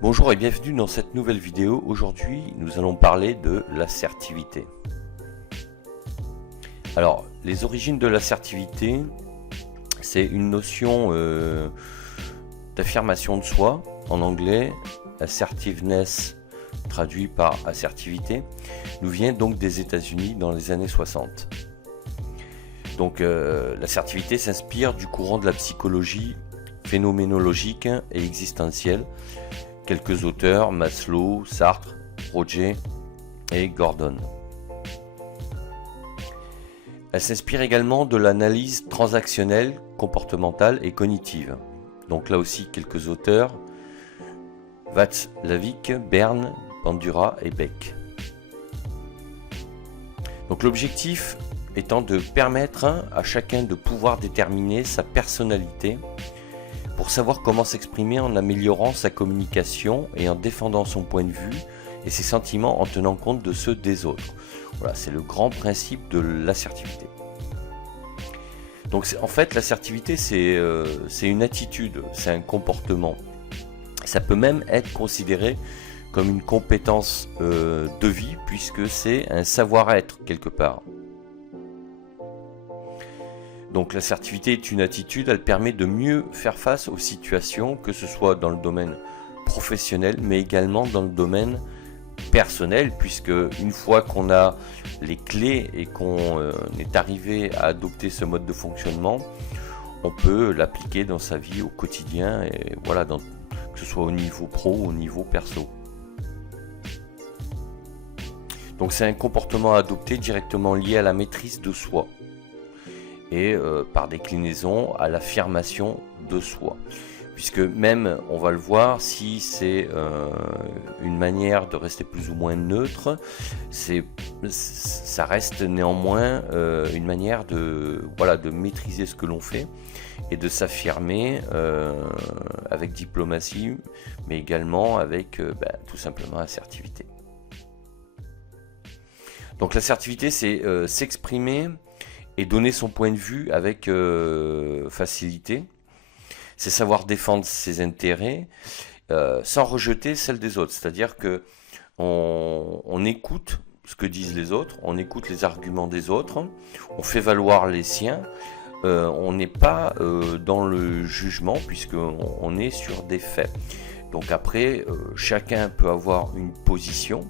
Bonjour et bienvenue dans cette nouvelle vidéo. Aujourd'hui, nous allons parler de l'assertivité. Alors, les origines de l'assertivité, c'est une notion d'affirmation de soi. En anglais, assertiveness, traduit par assertivité, nous vient donc des États-Unis dans les années 60. Donc, l'assertivité s'inspire du courant de la psychologie phénoménologique et existentielle. Quelques auteurs, Maslow, Sartre, Roger et Gordon. Elle s'inspire également de l'analyse transactionnelle, comportementale et cognitive. Donc là aussi quelques auteurs, Václavic, Berne, Bandura et Beck. Donc l'objectif étant de permettre à chacun de pouvoir déterminer sa personnalité pour savoir comment s'exprimer en améliorant sa communication et en défendant son point de vue et ses sentiments en tenant compte de ceux des autres. Voilà, c'est le grand principe de l'assertivité. Donc en fait, l'assertivité, c'est une attitude, c'est un comportement. Ça peut même être considéré comme une compétence de vie, puisque c'est un savoir-être quelque part. Donc l'assertivité est une attitude, elle permet de mieux faire face aux situations, que ce soit dans le domaine professionnel, mais également dans le domaine personnel, puisque une fois qu'on a les clés et qu'on est arrivé à adopter ce mode de fonctionnement, on peut l'appliquer dans sa vie au quotidien, et voilà, que ce soit au niveau pro ou au niveau perso. Donc c'est un comportement adopté directement lié à la maîtrise de soi et par déclinaison à l'affirmation de soi, puisque même, on va le voir, si c'est une manière de rester plus ou moins neutre, ça reste néanmoins une manière de maîtriser ce que l'on fait et de s'affirmer avec diplomatie, mais également avec tout simplement assertivité. Donc l'assertivité, c'est s'exprimer et donner son point de vue avec facilité. C'est savoir défendre ses intérêts sans rejeter celles des autres. C'est-à-dire que on écoute ce que disent les autres, on écoute les arguments des autres, on fait valoir les siens. On n'est pas dans le jugement, puisqu'on est sur des faits. Donc après, chacun peut avoir une position,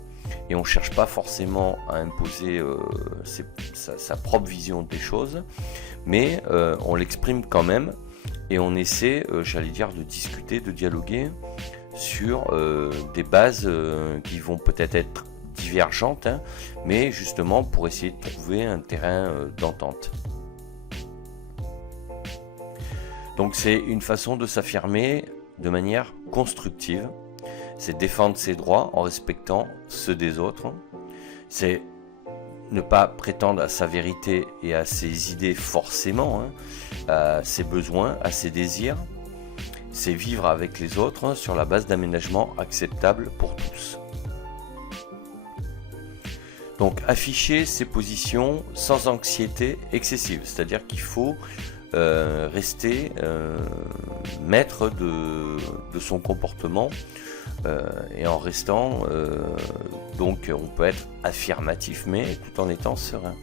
et on ne cherche pas forcément à imposer sa propre vision des choses, mais on l'exprime quand même, et on essaie, j'allais dire, de discuter, de dialoguer sur des bases qui vont peut-être être divergentes, hein, mais justement pour essayer de trouver un terrain d'entente. Donc c'est une façon de s'affirmer de manière constructive. C'est défendre ses droits en respectant ceux des autres. C'est ne pas prétendre à sa vérité et à ses idées forcément, hein, à ses besoins, à ses désirs. C'est vivre avec les autres sur la base d'aménagements acceptables pour tous. Donc afficher ses positions sans anxiété excessive, c'est-à-dire qu'il faut rester maître de son comportement, et en restant donc on peut être affirmatif mais tout en étant serein.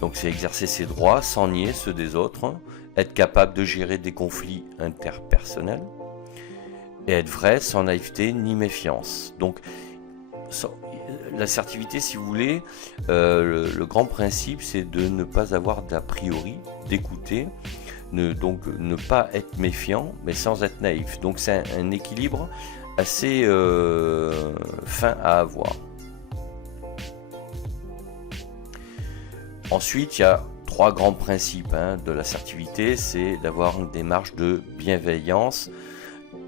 Donc c'est exercer ses droits sans nier ceux des autres, être capable de gérer des conflits interpersonnels et être vrai sans naïveté ni méfiance. Donc l'assertivité, si vous voulez, le grand principe, c'est de ne pas avoir d'a priori, d'écouter, donc ne pas être méfiant, mais sans être naïf. Donc c'est un équilibre assez fin à avoir. Ensuite, il y a trois grands principes de l'assertivité, c'est d'avoir une démarche de bienveillance,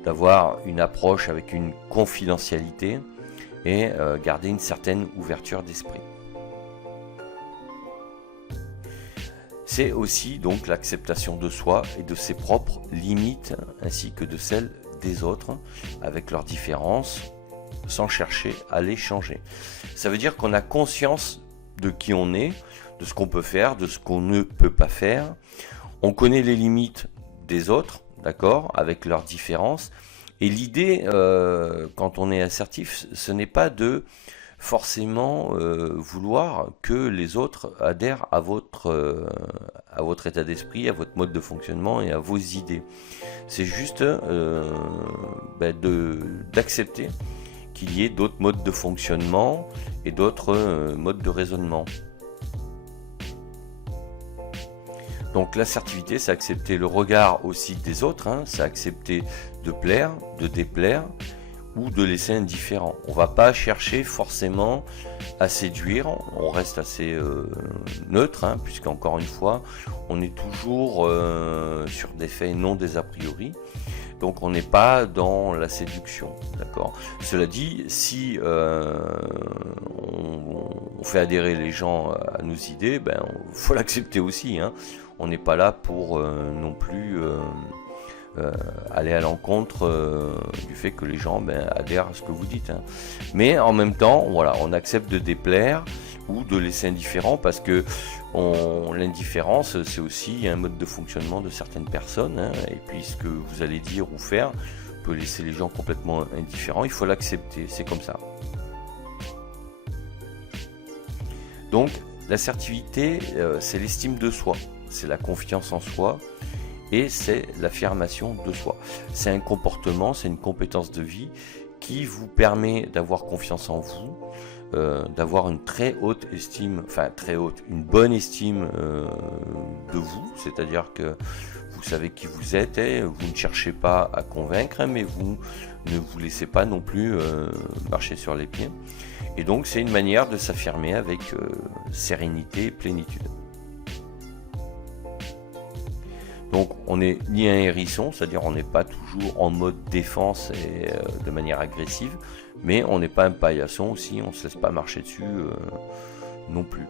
d'avoir une approche avec une confidentialité, et garder une certaine ouverture d'esprit. C'est aussi donc l'acceptation de soi et de ses propres limites, ainsi que de celles des autres, avec leurs différences, sans chercher à les changer. Ça veut dire qu'on a conscience de qui on est, de ce qu'on peut faire, de ce qu'on ne peut pas faire. On connaît les limites des autres, d'accord, avec leurs différences. Et l'idée, quand on est assertif, ce n'est pas de forcément vouloir que les autres adhèrent à votre état d'esprit, à votre mode de fonctionnement et à vos idées. C'est juste d'accepter qu'il y ait d'autres modes de fonctionnement et d'autres modes de raisonnement. Donc l'assertivité, c'est accepter le regard aussi des autres, hein, c'est accepter de plaire, de déplaire ou de laisser indifférent. On va pas chercher forcément à séduire, on reste assez neutre, hein, puisqu'encore une fois, on est toujours sur des faits, non des a priori. Donc on n'est pas dans la séduction, d'accord. Cela dit, si on fait adhérer les gens à nos idées, ben faut l'accepter aussi, hein. On n'est pas là pour non plus aller à l'encontre du fait que les gens adhèrent à ce que vous dites, hein. Mais en même temps, voilà, on accepte de déplaire ou de laisser indifférent parce que l'indifférence, c'est aussi un mode de fonctionnement de certaines personnes, hein, et puis ce que vous allez dire ou faire peut laisser les gens complètement indifférents. Il faut l'accepter, c'est comme ça. Donc l'assertivité, c'est l'estime de soi, c'est la confiance en soi et c'est l'affirmation de soi. C'est un comportement, c'est une compétence de vie qui vous permet d'avoir confiance en vous, d'avoir une très haute estime, enfin très haute, une bonne estime de vous, c'est-à-dire que vous savez qui vous êtes et vous ne cherchez pas à convaincre, mais vous ne vous laissez pas non plus marcher sur les pieds. Et donc c'est une manière de s'affirmer avec sérénité et plénitude. Donc on n'est ni un hérisson, c'est-à-dire on n'est pas toujours en mode défense et de manière agressive, mais on n'est pas un paillasson aussi, on ne se laisse pas marcher dessus non plus.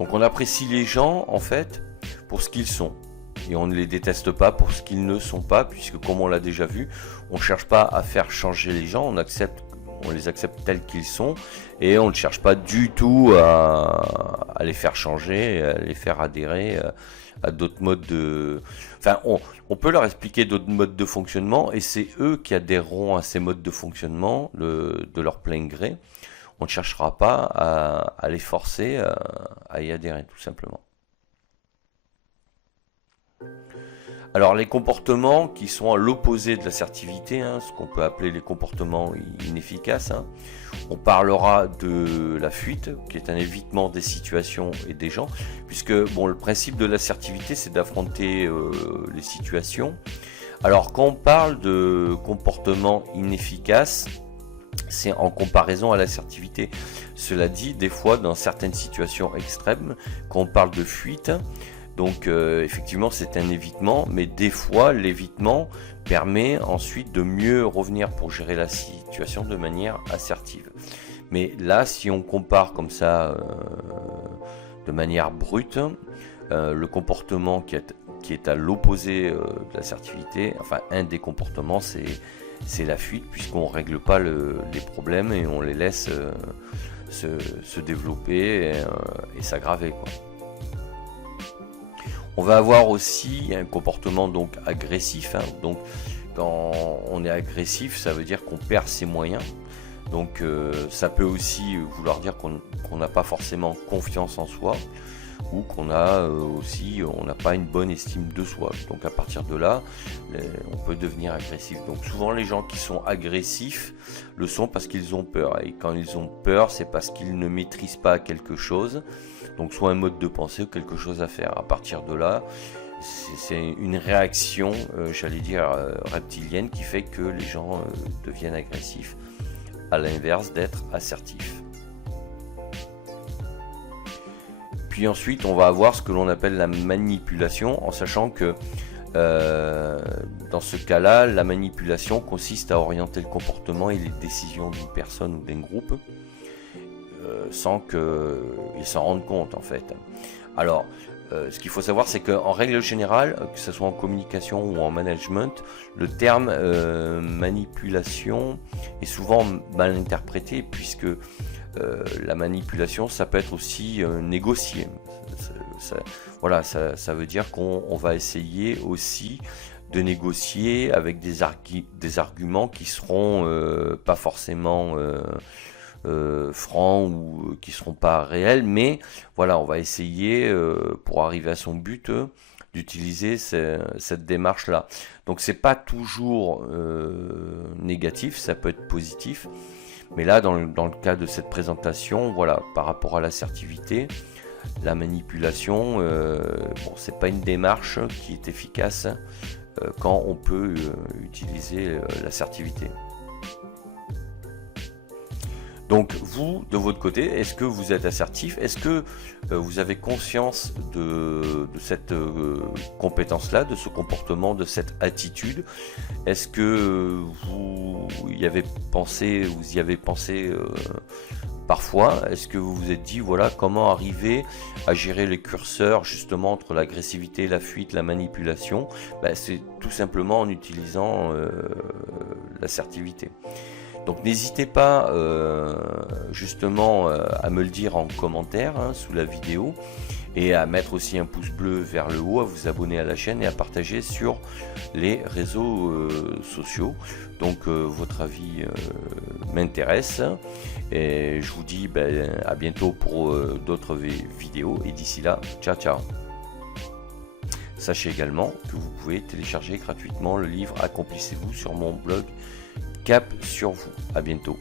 Donc on apprécie les gens en fait pour ce qu'ils sont. Et on ne les déteste pas pour ce qu'ils ne sont pas, puisque comme on l'a déjà vu, on ne cherche pas à faire changer les gens, on les accepte tels qu'ils sont, et on ne cherche pas du tout à les faire changer, à les faire adhérer à d'autres modes de... Enfin, on peut leur expliquer d'autres modes de fonctionnement, et c'est eux qui adhéreront à ces modes de fonctionnement de leur plein gré. On ne cherchera pas à les forcer à y adhérer, tout simplement. Alors les comportements qui sont à l'opposé de l'assertivité, hein, ce qu'on peut appeler les comportements inefficaces, hein, on parlera de la fuite, qui est un évitement des situations et des gens, puisque bon, le principe de l'assertivité, c'est d'affronter les situations. Alors quand on parle de comportements inefficaces, c'est en comparaison à l'assertivité. Cela dit, des fois, dans certaines situations extrêmes, quand on parle de fuite, donc effectivement c'est un évitement, mais des fois l'évitement permet ensuite de mieux revenir pour gérer la situation de manière assertive. Mais là, si on compare comme ça de manière brute, le comportement qui est à l'opposé de l'assertivité, enfin un des comportements, c'est la fuite, puisqu'on ne règle pas les problèmes et on les laisse se développer et s'aggraver, quoi. On va avoir aussi un comportement donc agressif, hein. Donc quand on est agressif, ça veut dire qu'on perd ses moyens. Donc ça peut aussi vouloir dire qu'on n'a pas forcément confiance en soi, ou qu'on a on n'a pas une bonne estime de soi. Donc à partir de là, on peut devenir agressif. Donc souvent les gens qui sont agressifs le sont parce qu'ils ont peur. Et quand ils ont peur, c'est parce qu'ils ne maîtrisent pas quelque chose. Donc soit un mode de pensée ou quelque chose à faire. À partir de là, c'est une réaction, j'allais dire, reptilienne qui fait que les gens deviennent agressifs, à l'inverse d'être assertifs. Puis ensuite, on va avoir ce que l'on appelle la manipulation, en sachant que dans ce cas-là, la manipulation consiste à orienter le comportement et les décisions d'une personne ou d'un groupe sans qu'ils s'en rendent compte en fait. Alors, ce qu'il faut savoir, c'est qu'en règle générale, que ce soit en communication ou en management, le terme manipulation est souvent mal interprété, puisque la manipulation, ça peut être aussi négocier. Voilà, ça veut dire qu'on va essayer aussi de négocier avec des arguments qui seront pas forcément francs ou qui seront pas réels, mais voilà, on va essayer pour arriver à son but d'utiliser cette démarche là. Donc c'est pas toujours négatif, ça peut être positif, mais là dans le cas de cette présentation, voilà, par rapport à l'assertivité, la manipulation, bon, c'est pas une démarche qui est efficace quand on peut utiliser l'assertivité. Donc vous, de votre côté, est-ce que vous êtes assertif? Est-ce que vous avez conscience de cette compétence-là, de ce comportement, de cette attitude? Est-ce que vous y avez pensé parfois? Est-ce que vous vous êtes dit, voilà, comment arriver à gérer les curseurs justement entre l'agressivité, la fuite, la manipulation? C'est tout simplement en utilisant l'assertivité. Donc n'hésitez pas justement à me le dire en commentaire sous la vidéo, et à mettre aussi un pouce bleu vers le haut, à vous abonner à la chaîne et à partager sur les réseaux sociaux. Donc votre avis m'intéresse, et je vous dis à bientôt pour d'autres vidéos, et d'ici là, ciao ciao. Sachez également que vous pouvez télécharger gratuitement le livre Accomplissez-vous sur mon blog Cap sur vous. À bientôt.